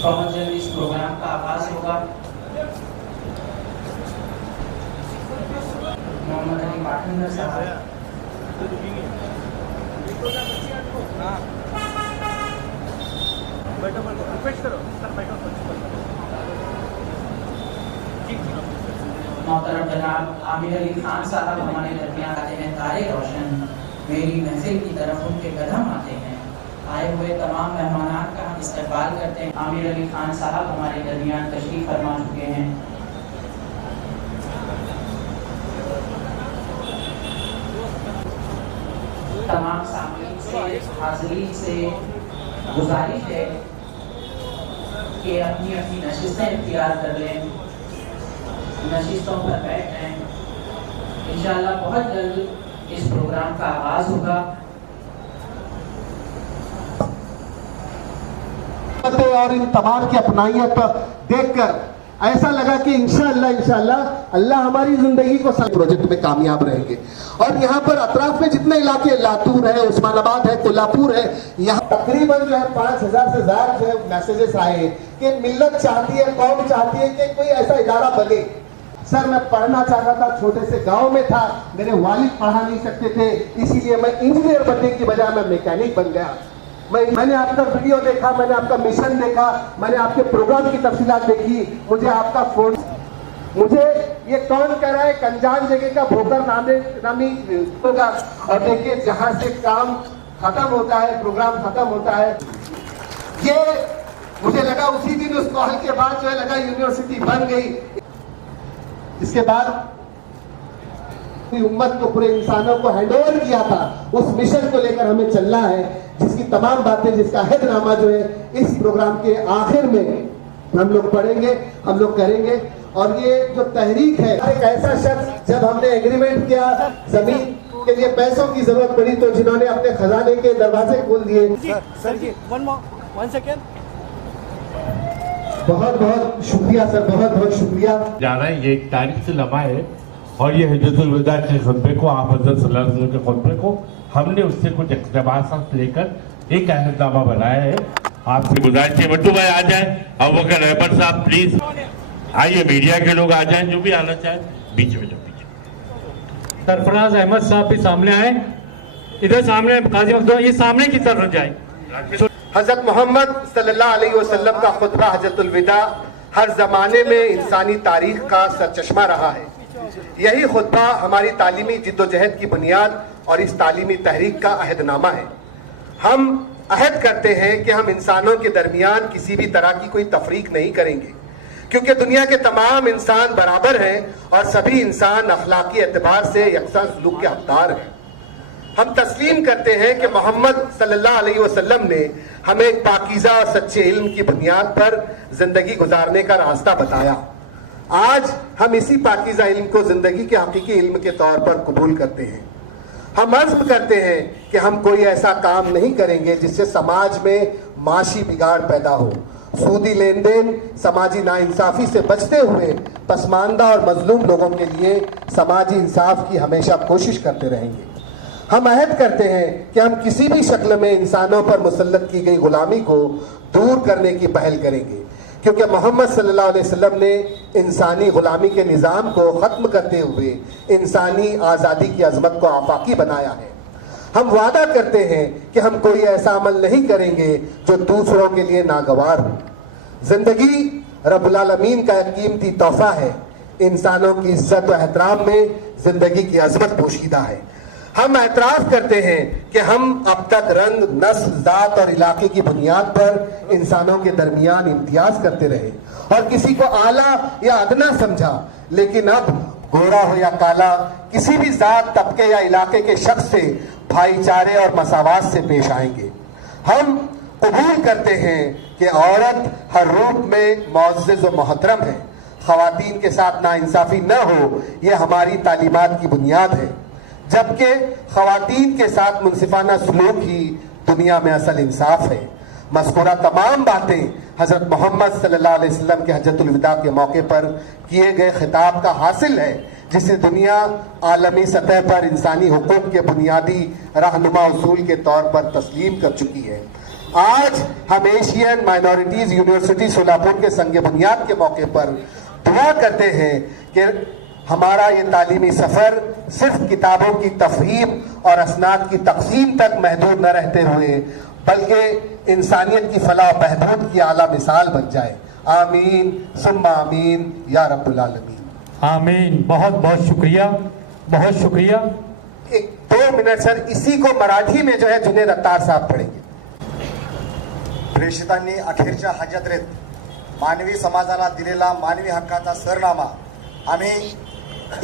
बहुत जल्द इस प्रोग्राम का आगाज होगा। मोहम्मद अली पाखंडर साहब मोहतरम जनाब आमिर अली खान साहब हमारे दरमियान आते हैं। तारे रोशन मेरी महफिल की तरफ उनके कदम आते हैं। आए हुए तमाम मेहमानान का हम इस्तकबाल करते हैं। आमिर अली खान साहब हमारे दरमियान तशरीफ फरमा चुके हैं। तमाम सामीन से हाज़रीन से गुजारिश है कि अपनी अपनी नशिस्तें इख्तियार कर लें, नशिस्तों पर बैठ जाएं। इंशाअल्लाह बहुत जल्द इस प्रोग्राम का आगाज होगा। और इन तमाम की अपनाइयत देखकर ऐसा लगा कि इंशाअल्लाह अल्लाह हमारी जिंदगी को प्रोजेक्ट में कामयाब रहेंगे। और यहाँ पर अतराफ में जितने इलाके, लातूर है, उस्मानाबाद है, कोल्हापुर है, यहाँ तकरीबन जो है 5000 से ज्यादा जो है मैसेजेस आए कि मिल्लत चाहती है, कौम चाहती है कि कोई ऐसा इदारा बने। सर मैं पढ़ना चाहता था, छोटे से गांव में था, मेरे वालिद पढ़ा नहीं सकते थे, इसीलिए मैं इंजीनियर बनने की बजाय मैं मैकेनिक बन गया। मैंने आपका वीडियो देखा, मैंने आपका मिशन देखा, मैंने आपके प्रोग्राम की तफसीलात देखी, मुझे आपका फोन, मुझे ये कौन कह रहा है एक अनजान जगह का भोकर नामी होगा। और देखिए जहां से काम खत्म होता है, प्रोग्राम खत्म होता है, ये मुझे लगा उसी दिन उस कॉल के बाद जो है लगा यूनिवर्सिटी बन गई। इसके बाद उम्मत को, पूरे इंसानों को हैंड ओवर किया था, उस मिशन को लेकर हमें चलना है, जिसकी तमाम बातें, जिसका अहदनामा जो है इस प्रोग्राम के आखिर में हम लोग पढ़ेंगे, हम लोग करेंगे। और ये जो तहरीक है, एक ऐसा शख्स, जब हमने एग्रीमेंट किया, जमीन के लिए पैसों की जरूरत पड़ी तो जिन्होंने अपने खजाने के दरवाजे खोल दिए। सर जी वन सेकेंड, बहुत बहुत शुक्रिया सर, बहुत बहुत शुक्रिया। जा रहा है, ये एक तारीख से लम्हा है और ये हिज्जतुल विदा के खुतबे को, आप हज़रत सल्लल्लाहु अलैहि वसल्लम के खुतबे को हमने उससे कुछ इक़्तिबासात लेकर एक अहदनामा बनाया है। आपसे गुजारिश है मट्टू भाई आ जाए, अबू बकर रहबर साहब प्लीज आइए, मीडिया के लोग आ जाएं, जो भी आना चाहे बीच में, जो पीछे। सरफराज अहमद साहब भी सामने आए, इधर सामने काजी मखदूम, ये सामने की तरफ जाए। हजरत मोहम्मद सल्लल्लाहु अलैहि वसल्लम का खुतबा हज्जतुल विदा हर जमाने में इंसानी तारीख का सरचश्मा रहा है। यही खुतबा हमारी तालीमी जिद्दोजहद की बुनियाद और इस तालीमी तहरीक का अहदनामा है। हम अहद करते हैं कि हम इंसानों के दरमियान किसी भी तरह की कोई तफरीक नहीं करेंगे, क्योंकि दुनिया के तमाम इंसान बराबर हैं और सभी इंसान अखलाकी एतबार से यकसा सलूक के हकदार हैं। हम तस्लीम करते हैं कि मोहम्मद सल्लल्लाहु अलैहि वसल्लम ने हमें एक पाकीज़ा और सच्चे इल्म की बुनियाद पर जिंदगी गुजारने का रास्ता बताया। आज हम इसी पाकीज़ा इल्म को जिंदगी के हकीकी इल्म के तौर पर कबूल करते हैं। हम अज़्म करते हैं कि हम कोई ऐसा काम नहीं करेंगे जिससे समाज में माशी बिगाड़ पैदा हो, सूदी लेन देन, समाजी नाइंसाफी से बचते हुए पसमानदा और मजलूम लोगों के लिए समाजी इंसाफ की हमेशा कोशिश करते रहेंगे। हम अहद करते हैं कि हम किसी भी शक्ल में इंसानों पर मुसल्लत की गई गुलामी को दूर करने की पहल करेंगे, क्योंकि मोहम्मद सल्लल्लाहु अलैहि वसल्लम ने इंसानी गुलामी के निज़ाम को ख़त्म करते हुए इंसानी आज़ादी की अज़मत को आफाकी बनाया है। हम वादा करते हैं कि हम कोई ऐसा अमल नहीं करेंगे जो दूसरों के लिए नागवार हो। जिंदगी रब्बुल आलमीन का एक कीमती तोहफा है। इंसानों की इज्जत और एहतराम में जिंदगी की अज़मत पोशीदा है। हम एतराफ़ करते हैं कि हम अब तक रंग, नस्ल, जात और इलाके की बुनियाद पर इंसानों के दरमियान इम्तियाज करते रहे और किसी को आला या अदना समझा, लेकिन अब गोरा हो या काला, किसी भी जात, तबके या इलाके के शख्स से भाईचारे और मसावात से पेश आएंगे। हम कबूल करते हैं कि औरत हर रूप में मुअज़्ज़ज़ व मोहतरम है। ख़वातीन के साथ नाइंसाफ़ी न हो, यह हमारी तालीमात की बुनियाद है, जबकि ख़वातीन के साथ मुनसिफाना सलूक ही दुनिया में असल इंसाफ है। मज़कूरा तमाम बातें हज़रत मोहम्मद सल्लल्लाहु अलैहि वसल्लम के हज्जतुल विदा के मौके पर किए गए खिताब का हासिल है, जिसे दुनिया आलमी सतह पर इंसानी हुकूक के बुनियादी रहनुमा उसूल के तौर पर तस्लीम कर चुकी है। آج ہم ایشین مائنورٹیز یونیورسٹی سولاپور کے سنگ بنیاد کے موقع پر دعا کرتے ہیں کہ ہمارا یہ تعلیمی سفر صرف کتابوں کی تفہیم اور اسناد کی تقسیم تک محدود نہ رہتے ہوئے بلکہ انسانیت کی فلاح و بہبود کی اعلیٰ مثال بن جائے. آمین ثم آمین یا رب العالمین. آمین. بہت بہت شکریہ, بہت شکریہ. ایک 2 منٹ سر, اسی کو مراٹھی میں جو ہے جنید عطار صاحب پڑھیں گے. प्रेषितांनी अखेरच्या हज यात्रेत मानवी समाजाला दिलेला मानवी हक्काचा सरनामा आम्ही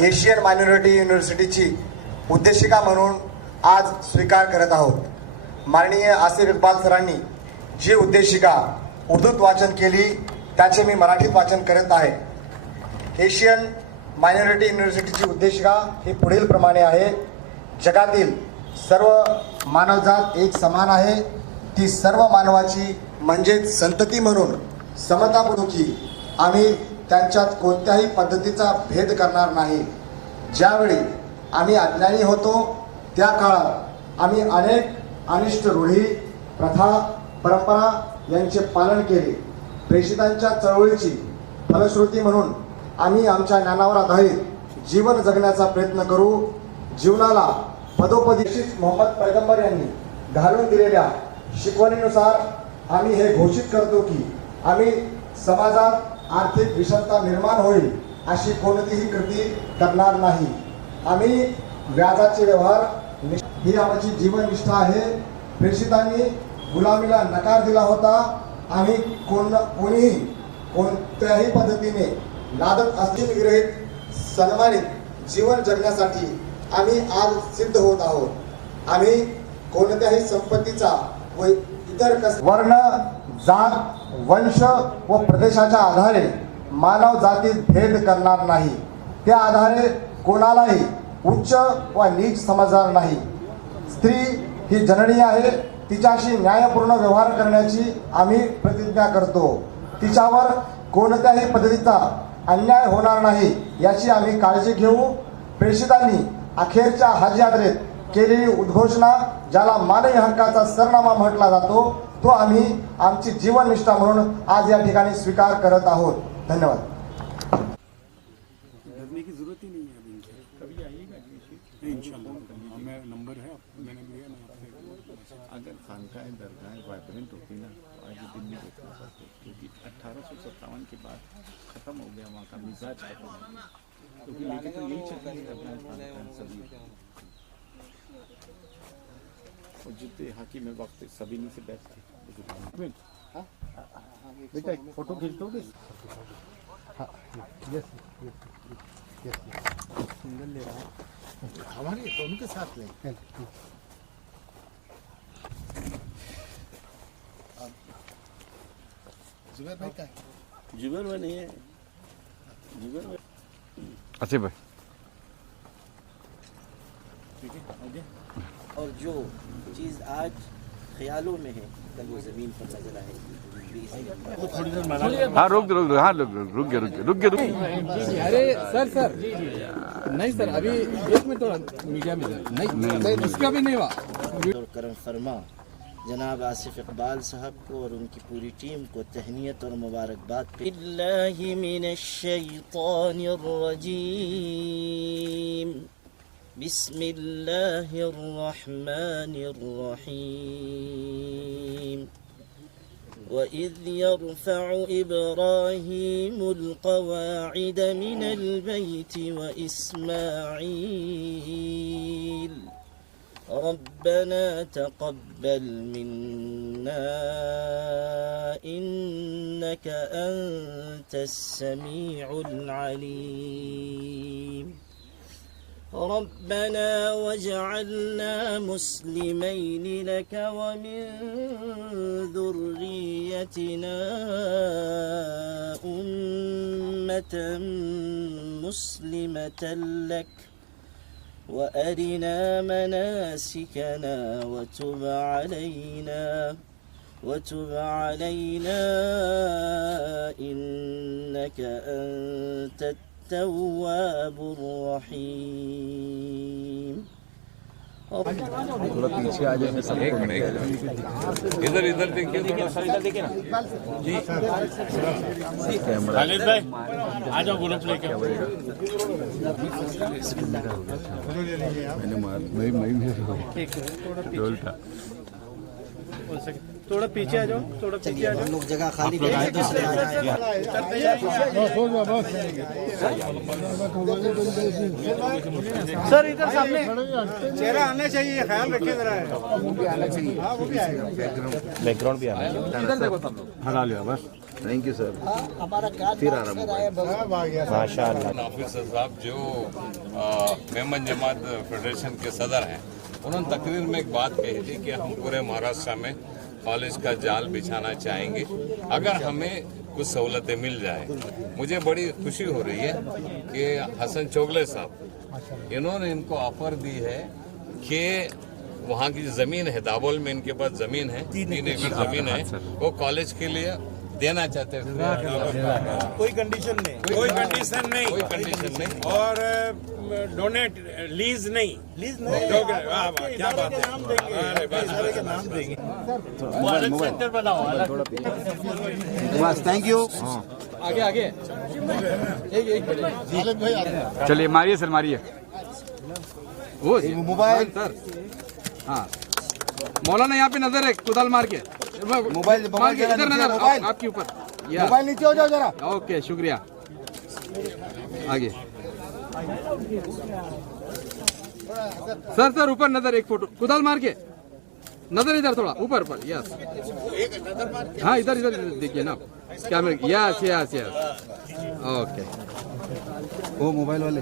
एशियन मायनॉरिटी युनिव्हर्सिटीची उद्देशिका म्हणून आज स्वीकार करत आहोत. माननीय आसिफ इक्बाल सरांनी जी उद्देशिका उर्दूत वाचन केली त्याचे मी मराठीत वाचन करत आहे. एशियन मायनॉरिटी युनिव्हर्सिटीची उद्देशिका ही पुढील प्रमाणे आहे. जगातील सर्व मानवजात एक समान आहे. ती सर्व मानवाची म्हणजेच संतती म्हणून समतापूर्वकी आम्ही त्यांच्यात कोणत्याही पद्धतीचा भेद करणार नाही. ज्यावेळी आम्ही अज्ञानी होतो त्या काळात आम्ही अनेक अनिष्ट रूढी, प्रथा, परंपरा यांचे पालन केले. प्रेषितांच्या चळवळीची फलश्रुती म्हणून आम्ही आमच्या ज्ञानावर आधारित जीवन जगण्याचा प्रयत्न करू. जीवनाला पदोपदी मोहम्मद पैगंबर यांनी घालून दिलेल्या शिकवणीनुसार आम्ही हे घोषित करतो की आम्ही समाजात आर्थिक विषमता निर्माण होईल अशी कोणतीही कृती करणार नाही. आम्ही व्याजाचे व्यवहार ही आमची जीवननिष्ठा आहे. प्रेषितांनी गुलामीला नकार दिला होता. आम्ही कोणीही कोणत्याही पद्धतीने लादत असतील विरहित सन्मानित जीवन जगण्यासाठी आम्ही आज सिद्ध होत आहोत. आम्ही कोणत्याही संपत्तीचा व इतर वर्ण, जात, वंश व प्रदेशाच्या आधारे मानव जातीत भेद करणार नाही. त्या आधारे कोणालाही उच्च व नीच समजणार नाही. स्त्री ही जननी आहे. तिच्याशी न्यायपूर्ण व्यवहार करण्याची आम्ही प्रतिज्ञा करतो. तिच्यावर कोणत्याही पद्धतीचा अन्याय होणार नाही याची आम्ही काळजी घेऊ. प्रेषितांनी अखेरच्या हज यात्रेत केलेली उद्घोषणा ज्याला मानवी हक्काचा सरनामा म्हटला जातो तो आम्ही आमची जीवननिष्ठा म्हणून आज या ठिकाणी स्वीकार करत आहोत. धन्यवाद. डरने की जरूरत ही नहीं है. अभी कभी आइएगा इंशाल्लाह. मैं नंबर है मैंने लिया ना आपसे. अगर खानकाएं दरगाहें वाइब्रेंट होती ना तो आज दिन नहीं देखते क्योंकि 1857 के बाद ख़त्म हो गया वहाँ का मिजाज खत्म हो गया. क्योंकि लेके तो यही चल रही है अफगानिस्तान सभी और जितने हाकी में वक्त सभी नहीं से बेस्ट थे. बेटा एक फोटो खींच दोगे? सिंगल ले रहा हूँ हमारे दोनों के साथ ले. जुबैर भाई का जुबैर भाई नहीं है. जुबैर भाई अच्छे भाई ठीक है आगे. और जो चीज़ आज ख्यालों में है कल वो ज़मीन पर नजर आएगी. हाँ रुक हाँ रुक गए. अरे सर नहीं सर अभी एक में थोड़ा मीडिया में नहीं उसका भी नहीं हुआ. और करम फरमा जनाब आसिफ इकबाल साहब को और उनकी पूरी टीम को तहनीत और मुबारकबाद. बिल्लाहि मिनश शैतानिर रजीम. बिस्मिल्लाहिर रहमानिर रहीम. وإذ يرفع إبراهيم القواعد من البيت وإسماعيل ربنا تقبل منا إنك أنت السميع العليم. ربنا واجعلنا مسلمين لك ومن ذريتنا أمة مسلمة لك وأرنا مناسكنا وتب علينا إنك أنت التواب الرحيم. थोड़ा पीछे आ जाए सब इधर इधर देखिए जी खालिद भाई आ जाओ ग्रुप लेके मैंने मार मैं थोड़ा पीछे आ जाओ, थोड़ा पीछे आ जाओ। लोग जगह खाली करें, दूसरे आ जाएं। सर इधर सामने चेहरा आना चाहिए, ख्याल रखिए जरा। बैकग्राउंड भी आना इधर देखो सब लोग। हरा लिया बस। Thank you sir. हमारा कार्ड फिर आराम माशाअल्लाह। ऑफिसर साहब जो मेमन जमात फेडरेशन के सदर हैं, उन्होंने तकरीर में एक बात कही थी कि हम पूरे महाराष्ट्र में कॉलेज का जाल बिछाना चाहेंगे अगर हमें कुछ सहूलतें मिल जाए। मुझे बड़ी खुशी हो रही है कि हसन चोगले साहब इन्होंने इनको ऑफर दी है कि वहाँ की ज़मीन है, दाबोल में इनके पास ज़मीन है, 3 एकड़ ज़मीन है, वो कॉलेज के लिए देना चाहते हैं। कोई कंडीशन नहीं, कोई कंडीशन नहीं, कोई कंडीशन नहीं और डोनेट लीज नहीं, क्या बात है, नाम देंगे। सेंटर बनाओ बस। Thank you. आगे आगे चलिए मारिए सर, मारिए वो मोबाइल सर। हाँ मौलाना यहाँ पे नजर है, कुदाल मार के मोबाइल मार के इधर नजर आपके ऊपर। मोबाइल नीचे हो जाओ जरा। ओके शुक्रिया। आगे सर ऊपर नजर, एक फोटो कुदाल मार के नजर इधर थोड़ा ऊपर ऊपर। यस हाँ इधर इधर देखिए ना कैमरे। Yes yes yes okay. वो मोबाइल वाले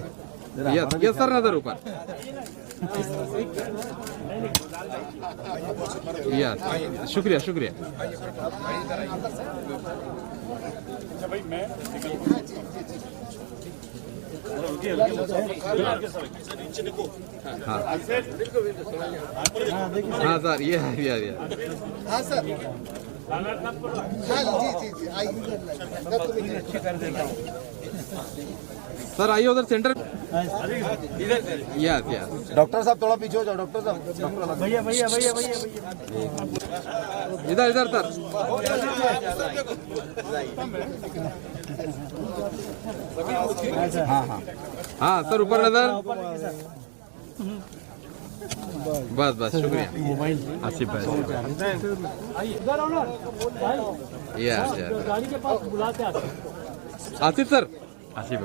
यस यस सर नजर ऊपर। यस शुक्रिया शुक्रिया। हाँ हाँ सर ये हाँ सर। जी सर आइए उधर सेंटर। यस यस डॉक्टर साहब थोड़ा पीछे हो जाओ। डॉक्टर साहब भैया भैया भैया भैया इधर इधर सर। हाँ हाँ हाँ सर ऊपर नजर। बस बस शुक्रिया आसिफ भाई। यस यस गाड़ी के पास बुलाते आते। Asif sir. Asif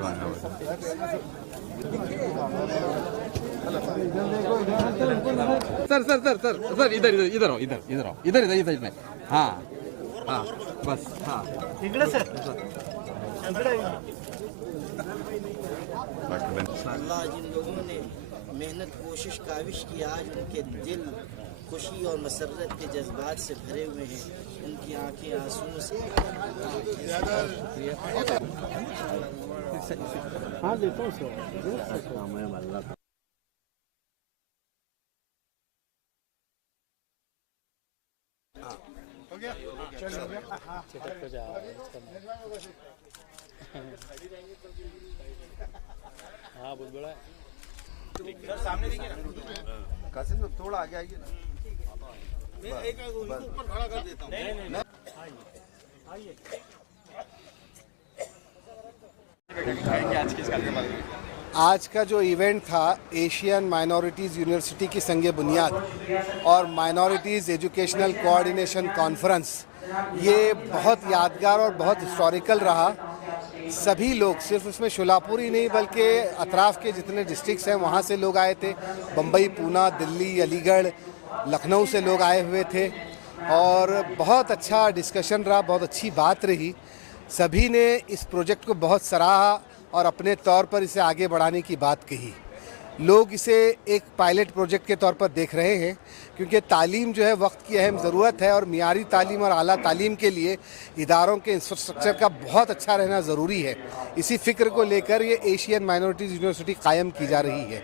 sir sir sir sir sir इधर इधर इधर आओ, इधर इधर आओ, इधर इधर इधर इधर। हाँ हाँ बस हाँ अल्लाह जिन लोगों ने मेहनत कोशिश काविश की, आज उनके दिल खुशी और मसरत के जज्बात से भरे हुए हैं, उनकी आंखें आंसुओं से। हाँ देता हूँ। हाँ बहुत बड़ा है। सामने देखिए ना, कासिम साहब थोड़ा आगे आइए ना। एक ऊपर खड़ा कर देता हूँ। आज का जो इवेंट था एशियन माइनॉरिटीज़ यूनिवर्सिटी की संग बुनियाद और माइनॉरिटीज़ एजुकेशनल कोऑर्डिनेशन कॉन्फ्रेंस, ये बहुत यादगार और बहुत हिस्टोरिकल रहा। सभी लोग, सिर्फ उसमें शोलापुर ही नहीं बल्कि अतराफ़ के जितने डिस्ट्रिक्ट्स हैं वहाँ से लोग आए थे। बम्बई, पूना, दिल्ली, अलीगढ़, लखनऊ से लोग आए हुए थे और बहुत अच्छा डिस्कशन रहा, बहुत अच्छी बात रही। सभी ने इस प्रोजेक्ट को बहुत सराहा और अपने तौर पर इसे आगे बढ़ाने की बात कही। लोग इसे एक पायलट प्रोजेक्ट के तौर पर देख रहे हैं क्योंकि तालीम जो है वक्त की अहम ज़रूरत है और मियारी तालीम और आला तालीम के लिए इदारों के इंफ्रास्ट्रक्चर का बहुत अच्छा रहना ज़रूरी है। इसी फ़िक्र को लेकर ये एशियन माइनॉरिटीज़ यूनिवर्सिटी कायम की जा रही है।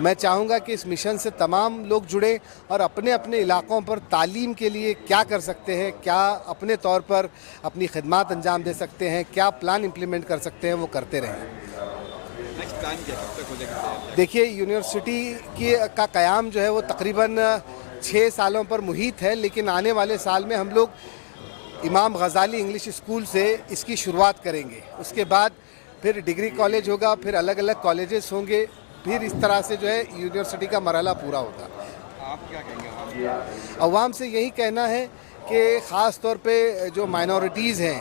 मैं चाहूँगा कि इस मिशन से तमाम लोग जुड़े और अपने अपने इलाक़ों पर तालीम के लिए क्या कर सकते हैं, क्या अपने तौर पर अपनी खिदमत अंजाम दे सकते हैं, क्या प्लान इम्प्लीमेंट कर सकते हैं, वो करते रहें। देखिए, यूनिवर्सिटी का क़याम जो है वो तकरीबन 6 सालों पर मुहित है, लेकिन आने वाले साल में हम लोग इमाम गज़ाली इंग्लिश स्कूल से इसकी शुरुआत करेंगे। उसके बाद फिर डिग्री कॉलेज होगा, फिर अलग अलग कॉलेजेस होंगे, फिर इस तरह से जो है यूनिवर्सिटी का मरहला पूरा होगा। आप क्या कहेंगे अवाम से यही कहना है कि ख़ास तौर पे जो माइनॉरिटीज़ हैं,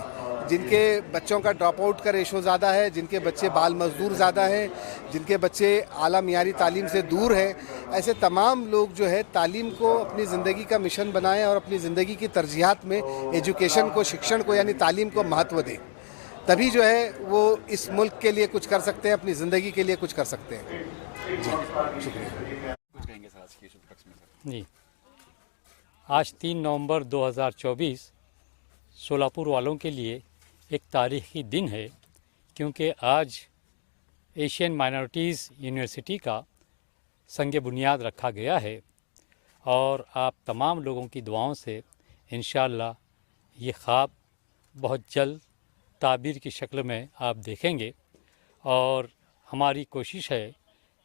जिनके बच्चों का ड्रॉप आउट का रेशो ज़्यादा है, जिनके बच्चे बाल मजदूर ज़्यादा हैं, जिनके बच्चे आला मियारी तालीम से दूर हैं, ऐसे तमाम लोग जो है तालीम को अपनी ज़िंदगी का मिशन बनाएं और अपनी ज़िंदगी की तरजीहात में एजुकेशन को, शिक्षण को यानी तालीम को महत्व दें। तभी जो है वो इस मुल्क के लिए कुछ कर सकते हैं, अपनी ज़िंदगी के लिए कुछ कर सकते हैं। जी, शुक्रिया। जी, आज 3 नवंबर 2024 सोलापुर वालों के लिए एक तारीख़ी दिन है, क्योंकि आज एशियन माइनॉरिटीज़ यूनिवर्सिटी का संग बुनियाद रखा गया है और आप तमाम लोगों की दुआओं से इंशाअल्लाह ये ख्वाब बहुत जल्द ताबीर की शक्ल में आप देखेंगे। और हमारी कोशिश है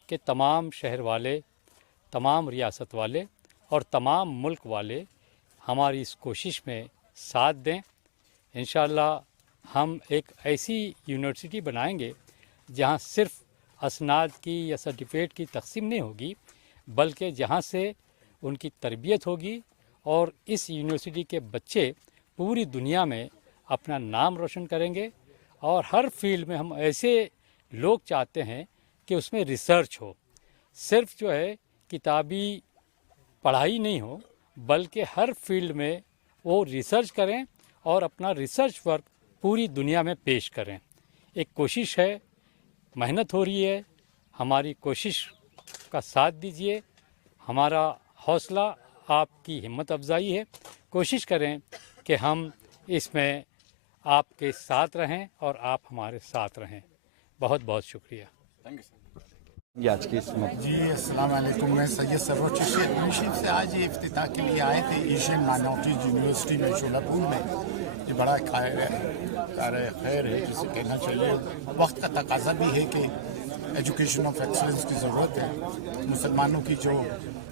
कि तमाम शहर वाले, तमाम रियासत वाले और तमाम मुल्क वाले हमारी इस कोशिश में साथ दें। इंशाअल्लाह हम एक ऐसी यूनिवर्सिटी बनाएंगे जहां सिर्फ असनाद की या सर्टिफिकेट की तकसीम नहीं होगी, बल्कि जहां से उनकी तरबियत होगी और इस यूनिवर्सिटी के बच्चे पूरी दुनिया में अपना नाम रोशन करेंगे। और हर फील्ड में हम ऐसे लोग चाहते हैं कि उसमें रिसर्च हो, सिर्फ जो है किताबी पढ़ाई नहीं हो, बल्कि हर फील्ड में वो रिसर्च करें और अपना रिसर्च वर्क पूरी दुनिया में पेश करें। एक कोशिश है, मेहनत हो रही है, हमारी कोशिश का साथ दीजिए। हमारा हौसला आपकी हिम्मत अफजाई है। कोशिश करें कि हम इसमें आपके साथ रहें और आप हमारे साथ रहें। बहुत बहुत शुक्रिया। थैंक यू आज की जी अस्सलाम वालेकुम। मैं सैयद सरोज चश्ती से आज ये इफ्तिताह के लिए आए थे एशियन माइनॉरिटीज यूनिवर्सिटी में शोलापुर में। ये बड़ा खैर है जिसे कहना चाहिए। वक्त का तकाजा भी है कि एजुकेशन ऑफ एक्सलेंस की ज़रूरत है। मुसलमानों की जो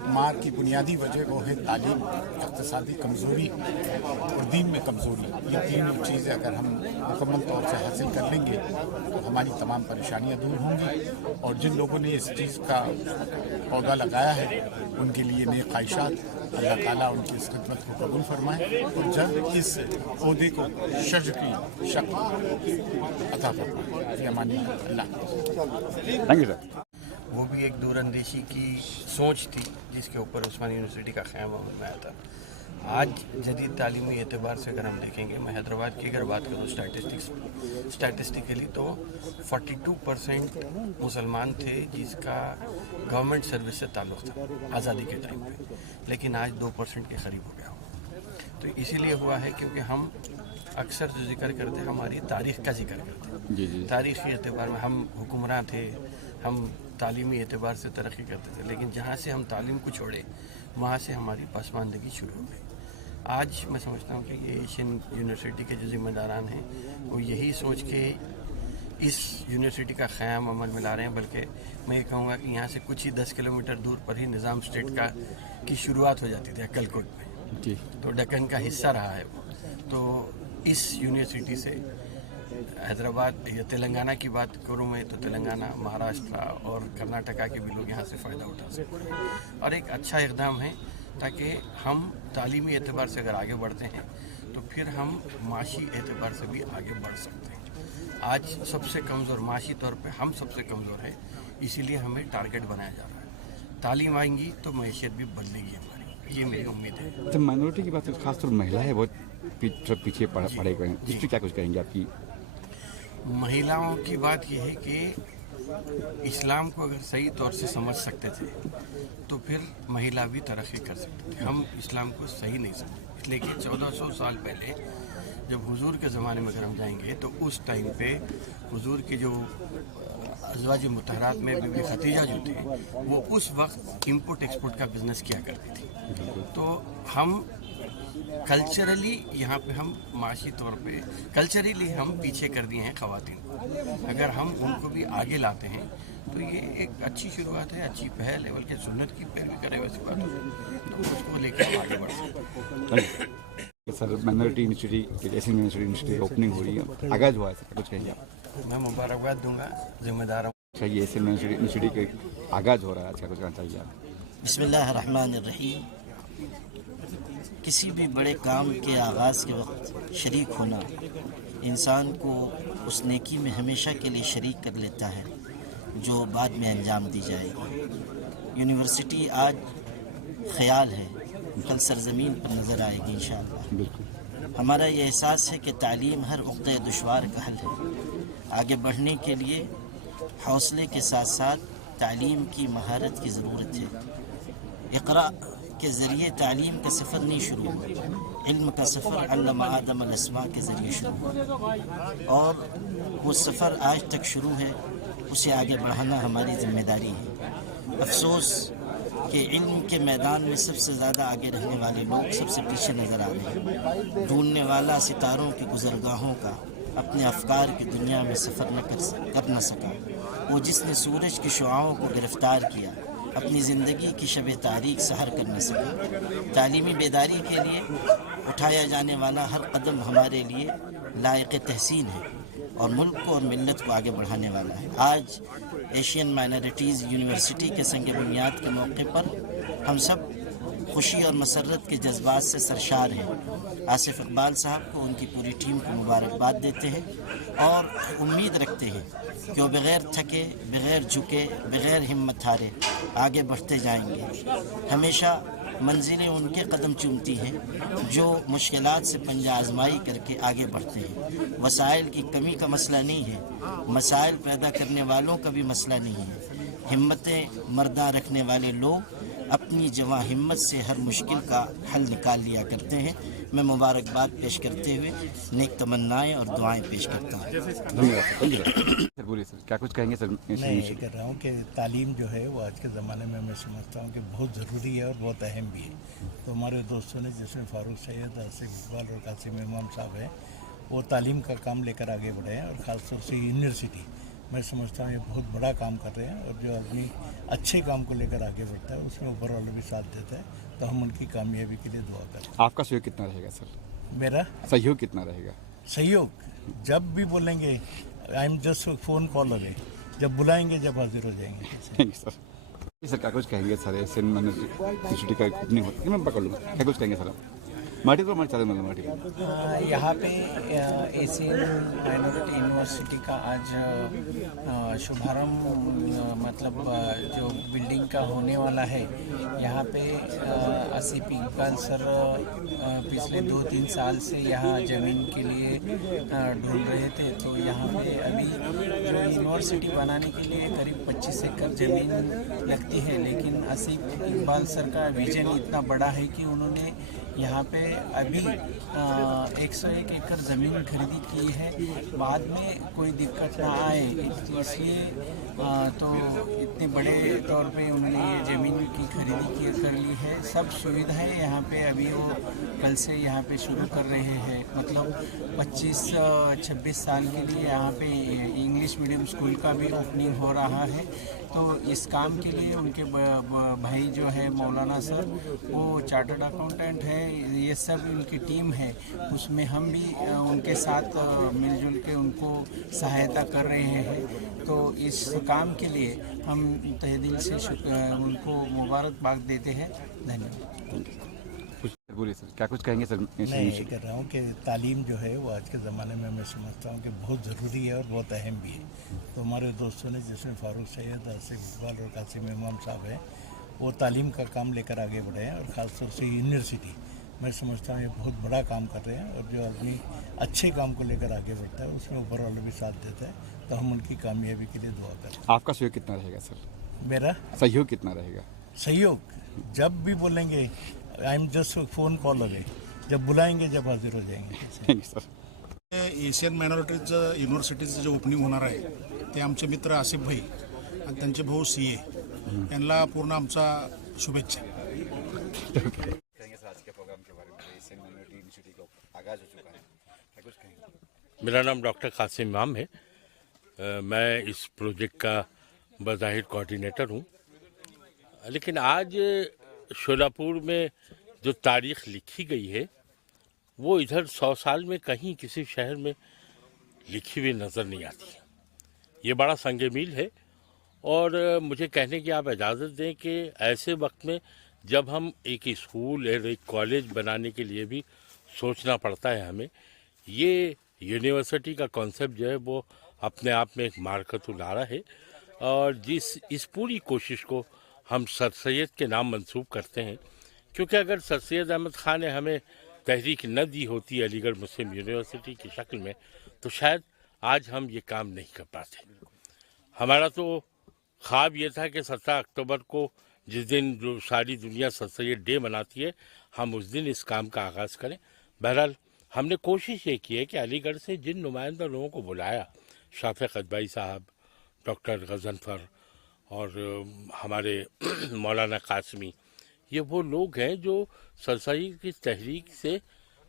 मार की बुनियादी वजह वो है तालीम, इक़्तिसादी कमज़ोरी और दीन में कमज़ोरी। ये तीन चीज़ें अगर हम मुकम्मल तौर से हासिल कर लेंगे तो हमारी तमाम परेशानियां दूर होंगी। और जिन लोगों ने इस चीज़ का पौधा लगाया है उनके लिए नेक ख्वाहिशात, अल्लाह ताला उनकी इस खिदमत को कबूल फरमाए और जल्द इस पौधे को शज की शक्ल अता फरमाए। अल्लाह। Thank you sir. वो भी एक दूरअंदेशी की सोच थी जिसके ऊपर उस्मानी यूनिवर्सिटी का क़याम अमल में आया था। आज जदीद तालीमी एतबार से अगर हम देखेंगे, मैं हैदराबाद की अगर बात करूँ स्टैटिस्टिकली तो 42% मुसलमान थे जिसका गवर्नमेंट सर्विस से ताल्लुक़ था आज़ादी के टाइम पे, लेकिन आज 2% के करीब हो गया हो। तो इसीलिए हुआ है क्योंकि हम अक्सर जो जिक्र करते हैं हमारी तारीख़ का जिक्र करते हैं। तारीख़ी एतबार में हम हुक्मरान थे, हम तालीमी एतबार से तरक्की करते थे, लेकिन जहाँ से हम तालीम को छोड़े वहाँ से हमारी पसमानदगी शुरू हो गई। आज मैं समझता हूँ कि ये एशियन यूनिवर्सिटी के जो ज़िम्मेदारान हैं वो यही सोच के इस यूनिवर्सिटी का क़याम अमल में ला रहे हैं। बल्कि मैं ये कहूँगा कि यहाँ से कुछ ही 10 किलोमीटर दूर पर ही निज़ाम स्टेट की शुरुआत हो जाती थी अक्कलकोट में, तो दक्कन का हिस्सा रहा है वो। तो इस यूनिवर्सिटी से हैदराबाद या तेलंगाना की बात करूँ मैं तो तेलंगाना, महाराष्ट्र और कर्नाटका के भी लोग यहाँ से फ़ायदा उठा सकते हैं। और एक अच्छा इक़दाम है ताकि हम तालीमी एतबार से अगर आगे बढ़ते हैं तो फिर हम माशी एतबार से भी आगे बढ़ सकते हैं। आज सबसे कमज़ोर माशी तौर पे हम सबसे कमज़ोर है, इसीलिए हमें टारगेट बनाया जा रहा है। तालीम आएंगी तो मैशियत भी बदलेगी हमारी, ये मेरी उम्मीद है। जब माइनॉरिटी की बात खासतौर महिला है बहुत पीछे पड़े गए हैं, इस पर क्या कुछ कहेंगे आपकी? महिलाओं की बात यह है कि इस्लाम को अगर सही तौर से समझ सकते थे तो फिर महिला भी तरक्की कर सकते थे। हम इस्लाम को सही नहीं समझते, इसलिए कि 1400 साल पहले जब हुजूर के ज़माने में अगर हम जाएंगे तो उस टाइम पे हुजूर के जो अज़वाज मुतहरात में बीबी खदीजा जो थी वो उस वक्त इंपोर्ट एक्सपोर्ट का बिज़नेस किया करती थी। तो हम कल्चरली यहाँ पे हम माशी तौर पे कल्चरली हम पीछे कर दिए हैं ख़वातीन को। अगर हम उनको भी आगे लाते हैं तो ये एक अच्छी शुरुआत है, अच्छी पहल है, बल्कि सुन्नत की पैरवी करे वैसी बात है, तो उसको लेकर आगे बढ़ सकते हैं। Sir minority university Asian minority university opening हो रही है, आगाज हुआ है सर, कुछ कहेंगे आप? मैं मुबारकबाद दूंगा जिम्मेदार अच्छा, ये एशियन माइनॉरिटी यूनिवर्सिटी के आगाज हो रहा है आज का, कुछ कहना चाहिए आप? बिस्मिल्लाहिर्रहमानिर्रहीम। किसी भी बड़े काम के आगाज़ के वक्त शरीक होना इंसान को उस नेकी में हमेशा के लिए शरीक कर लेता है जो बाद में अंजाम दी जाएगी। यूनिवर्सिटी आज ख्याल है, कल सरजमीन पर नज़र आएगी इंशाअल्लाह। हमारा ये एहसास है कि तालीम हर उक़्दे दुश्वार का हल है। आगे बढ़ने के लिए हौसले के साथ साथ तालीम की महारत की ज़रूरत है। इक़रा के ज़रिए तालीम का सफ़र नहीं शुरू हुआ, इल्म का सफ़र अल्लमा आदम अल-अस्मा के ज़रिए शुरू हुआ और वो सफ़र आज तक शुरू है, उसे आगे बढ़ाना हमारी ज़िम्मेदारी है। अफसोस कि इल्म के मैदान में सबसे ज़्यादा आगे रहने वाले लोग सबसे पीछे नज़र आ रहे हैं। ढूंढने वाला सितारों की गुज़रगाहों का अपने अफकार की दुनिया में सफ़र कर न सका। वो जिसने सूरज की शुआओं को गिरफ़्तार किया, अपनी ज़िंदगी की शब तारीख सहर कर न सका। तालीमी बेदारी के लिए उठाया जाने वाला हर कदम हमारे लिए लायक तहसीन है और मुल्क को और मिल्लत को आगे बढ़ाने वाला है। आज एशियन माइनॉरिटीज़ यूनिवर्सिटी के संग बुनियाद के मौके पर हम सब खुशी और मसरत के जज्बात से सरशार हैं। आसिफ इकबाल साहब को, उनकी पूरी टीम को मुबारकबाद देते हैं और उम्मीद रखते हैं कि वो बग़ैर थके, बग़ैर झुके, बग़ैर हिम्मत हारे आगे बढ़ते जाएंगे। हमेशा मंजिलें उनके कदम चूमती हैं जो मुश्किलात से पंजा आजमाई करके आगे बढ़ते हैं। वसाइल की कमी का मसला नहीं है, मसाइल पैदा करने वालों का भी मसला नहीं है। हिम्मतें मर्दा रखने वाले लोग अपनी जवां हिम्मत से हर मुश्किल का हल निकाल लिया करते हैं। मैं मुबारकबाद पेश करते हुए नेक तमन्नाएं और दुआएं पेश करता हूँ। सर बोलिए सर, क्या कुछ कहेंगे सर? मैं ये कर रहा हूँ कि तालीम जो है वो आज के ज़माने में मैं समझता हूँ कि बहुत ज़रूरी है और बहुत अहम भी है। तो हमारे दोस्तों ने, जिसमें फ़ारूक सैयद, आसिफ इकबाल और कासिम इमाम साहब हैं, वो तालीम का काम लेकर आगे बढ़े हैं और ख़ास तौर से यूनिवर्सिटी, मैं समझता हूँ ये बहुत बड़ा काम कर रहे हैं। और जो आदमी अच्छे काम को लेकर आगे बढ़ता है उसमें ऊपर वाला भी साथ देता है, तो हम उनकी कामयाबी के लिए दुआ करें। आपका सहयोग कितना रहेगा सर? मेरा सहयोग कितना रहेगा? सहयोग जब भी बोलेंगे, I am just phone caller है, जब बुलाएंगे जब हाजिर हो जाएंगे। Thank you sir. सर क्या कुछ कहेंगे सर? एशियन माइनॉरिटी का ओपनिंग होता है, मैं पकड़ लूँगा, क्या कुछ कहेंगे सर आप? माटी तो हमारे चालू माटी यहाँ पे एशियन माइनॉरिटी यूनिवर्सिटी का आज शुभारंभ, मतलब जो बिल्डिंग का होने वाला है, यहाँ पे आसिफ इकबाल सर पिछले 2-3 साल से यहाँ ज़मीन के लिए ढूंढ रहे थे। तो यहाँ पे अभी जो यूनिवर्सिटी बनाने के लिए करीब 25 एकड़ ज़मीन लगती है, लेकिन आसिफ इकबाल सर का विजन इतना बड़ा है कि उन्होंने यहाँ पे अभी 101 एकड़ ज़मीन खरीदी की है। बाद में कोई दिक्कत ना आए इसलिए तो इतने बड़े तौर पे उन्होंने ये ज़मीन की खरीदी कर ली है। सब सुविधाएं यहाँ पे अभी वो कल से यहाँ पे शुरू कर रहे हैं। मतलब 25-26 साल के लिए यहाँ पे इंग्लिश मीडियम स्कूल का भी ओपनिंग हो रहा है। तो इस काम के लिए उनके भाई जो है मौलाना सर, वो चार्टर्ड अकाउंटेंट है, ये सब उनकी टीम है, उसमें हम भी उनके साथ मिलजुल के उनको सहायता कर रहे हैं। तो इस काम के लिए हम तहे दिल से उनको मुबारकबाद देते हैं। धन्यवाद। बोलिए सर, क्या कुछ कहेंगे सर? मैं ये कर रहा हूँ कि तालीम जो है वो आज के ज़माने में मैं समझता हूँ कि बहुत ज़रूरी है और बहुत अहम भी है। तो हमारे दोस्तों ने, जिसमें फ़ारूक सैयद, आसिफ इकबाल और कासिम इमाम साहब हैं, वो तालीम का काम लेकर आगे बढ़े हैं और ख़ास तौर से यूनिवर्सिटी, मैं समझता हूँ ये बहुत बड़ा काम कर रहे हैं। और जो आदमी अच्छे काम को लेकर आगे बढ़ता है उसमें ऊपर वाला भी साथ देता है, तो हम उनकी कामयाबी के लिए दुआ करें। आपका सहयोग कितना रहेगा सर? मेरा सहयोग कितना रहेगा? सहयोग जब भी बोलेंगे, I am just phone caller है, जब बुलाएंगे जब हाजिर हो जाएंगे। Thank you sir. Asian minorities युनिव्हर्सिटीचं जे ओपनिंग होणार आहे ते आमचे मित्र आसिफ भाई आणि त्यांचे भाऊ CA यांना पूर्ण आमचा शुभेच्छा। मेरा नाम डॉक्टर कासिम इमाम है। मैं इस प्रोजेक्ट का बज़ाहिर कोऑर्डिनेटर हूँ, लेकिन आज शोलापुर में जो तारीख लिखी गई है वो इधर 100 साल में कहीं किसी शहर में लिखी हुई नज़र नहीं आती है। ये बड़ा संग मील है और मुझे कहने की आप इजाज़त दें कि ऐसे वक्त में जब हम एक स्कूल और एक कॉलेज बनाने के लिए भी सोचना पड़ता है हमें, ये यूनिवर्सिटी का कॉन्सेप्ट जो है वो अपने आप में एक मार्कत उलारा है। और इस पूरी कोशिश को हम सर सैयद के नाम मंसूब करते हैं, क्योंकि अगर सर सैयद अहमद ख़ान ने हमें तहरीक न दी होती अलीगढ़ मुस्लिम यूनिवर्सिटी की शक्ल में, तो शायद आज हम ये काम नहीं कर पाते। हमारा तो ख्वाब ये था कि 17 अक्टूबर को, जिस दिन जो सारी दुनिया सर सैयद डे मनाती है, हम उस दिन इस काम का आगाज़ करें। बहरहाल हमने कोशिश ये की है कि अलीगढ़ से जिन नुमाइंदा लोगों को बुलाया, शाफिक अदबाई साहब, डॉक्टर गजनफर और हमारे मौलाना कासमी, ये वो लोग हैं जो सर सैयद की तहरीक से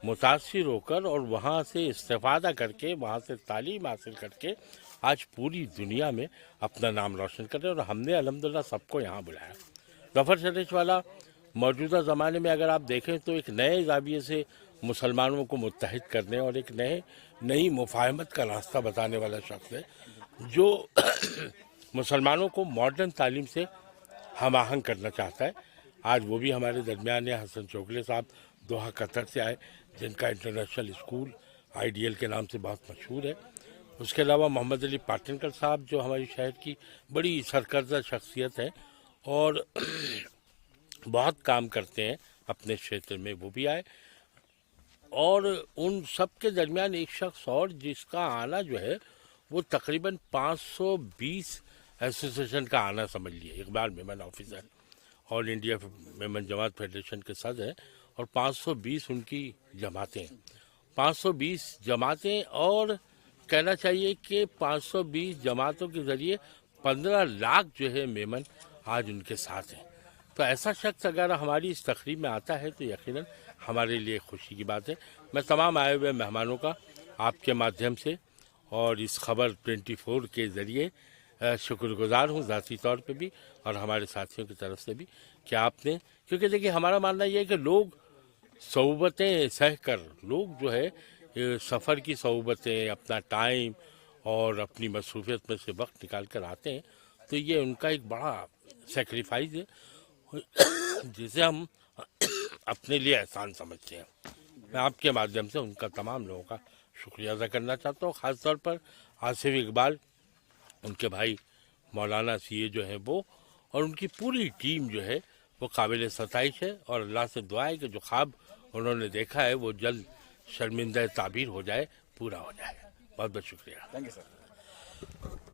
मुतासिर होकर और वहाँ से इस्तेफादा करके, वहाँ से तालीम हासिल करके आज पूरी दुनिया में अपना नाम रोशन कर रहे हैं। और हमने अल्हम्दुलिल्लाह सबको यहाँ बुलाया। ज़फ़र शरीफ वाला मौजूदा ज़माने में अगर आप देखें तो एक नए ज़ाविये से मुसलमानों को मुत्तहिद करने और एक नई मुफाहमत का रास्ता बताने वाला शख्स है, जो मुसलमानों को मॉडर्न तालीम से हम आहंग करना चाहता है। आज वो भी हमारे दरमियान है। हसन चोगले साहब दोहा कतर से आए, जिनका इंटरनेशनल स्कूल आईडीएल के नाम से बहुत मशहूर है। उसके अलावा मोहम्मद अली पाटनकर साहब, जो हमारी शहर की बड़ी सरकर्दा शख्सियत है और बहुत काम करते हैं अपने क्षेत्र में, वो भी आए। और उन सब के दरमियान एक शख्स और जिसका आना जो है वो तकरीबन 520 एसोसिएशन का आना समझ लिए। Iqbal Memon officer all India Memon Jamat federation के सदर हैं और 520 उनकी जमातें, 520 जमातें, और कहना चाहिए कि 520 जमातों के ज़रिए 15 लाख जो है मेमन आज उनके साथ हैं। तो ऐसा शख्स अगर हमारी इस तकरीब में आता है तो यकीनन हमारे लिए खुशी की बात है। मैं तमाम आए हुए मेहमानों का आपके माध्यम से और इस खबर 24 के ज़रिए शुक्रगुजार हूँ, ज़ाती तौर पे भी और हमारे साथियों की तरफ से भी, कि आपने, क्योंकि देखिए हमारा मानना ये है कि लोग सऊबतें सह कर, लोग जो है सफ़र की सऊबतें, अपना टाइम और अपनी मसरूफियत में से वक्त निकाल कर आते हैं, तो ये उनका एक बड़ा सेक्रीफाइस है जिसे हम अपने लिए एहसान समझते हैं। मैं आपके माध्यम से उनका तमाम लोगों का शुक्रिया अदा करना चाहता हूँ। ख़ास तौर पर आसिफ इकबाल, उनके भाई मौलाना सीए जो हैं वो, और उनकी पूरी टीम जो है वो काबिल सताइश है। और अल्लाह से दुआ है कि जो ख्वाब उन्होंने देखा है वो जल्द शर्मिंदा ताबीर हो जाए, पूरा हो जाए। बहुत बहुत शुक्रिया। Thank you sir.